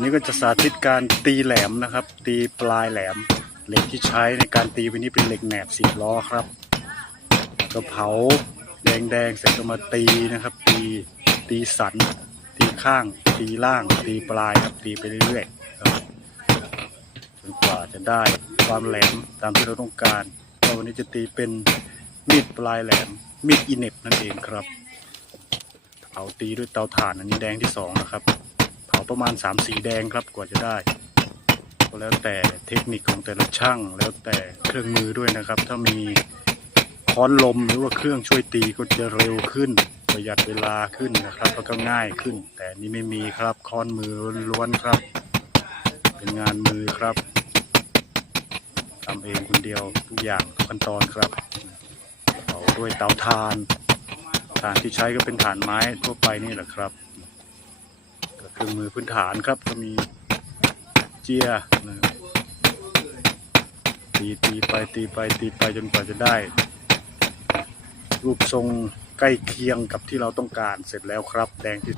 นี่ก็จะสาธิตการตีแหลมนะครับ ตีปลายแหลม เหล็กที่ใช้ในการตีวันนี้เป็นเหล็กแหนบสิบล้อครับก็เผาแดงๆเสร็จก็มาตีนะครับ ตีตีสัน ตีข้าง ตีล่าง ตีปลายครับตีไปเรื่อยๆครับจนกว่าจะได้ความแหลมตามที่เราต้องการก็วันนี้จะตีเป็นมีดปลายแหลม มีดอินเน็บนั่นเองครับเผาตีด้วยเตาถ่านอันนี้แดงที่สองนะครับ ประมาณ3สีแดงครับกว่าจะได้ ก็แล้วแต่เทคนิคของแต่ละช่าง แล้วแต่เครื่องมือด้วยนะครับ ถ้ามีค้อนลมหรือว่าเครื่องช่วยตีก็จะเร็วขึ้น ประหยัดเวลาขึ้นนะครับ แล้วก็ง่ายขึ้น แต่นี่ไม่มีครับค้อนมือล้วนครับ เป็นงานมือครับทำเองคนเดียวทุกอย่างทุกขั้นตอนครับเผาด้วยเตาถ่านถ่านที่ใช้ก็เป็นถ่านไม้ทั่วไปนี่แหละครับ เครื่องมือพื้นฐานครับ ก็มีเจียนะครับตีตีไปตีไปตีไปจนกว่าจะได้ รูปทรงใกล้เคียงกับที่เราต้องการเสร็จแล้วครับแดงที่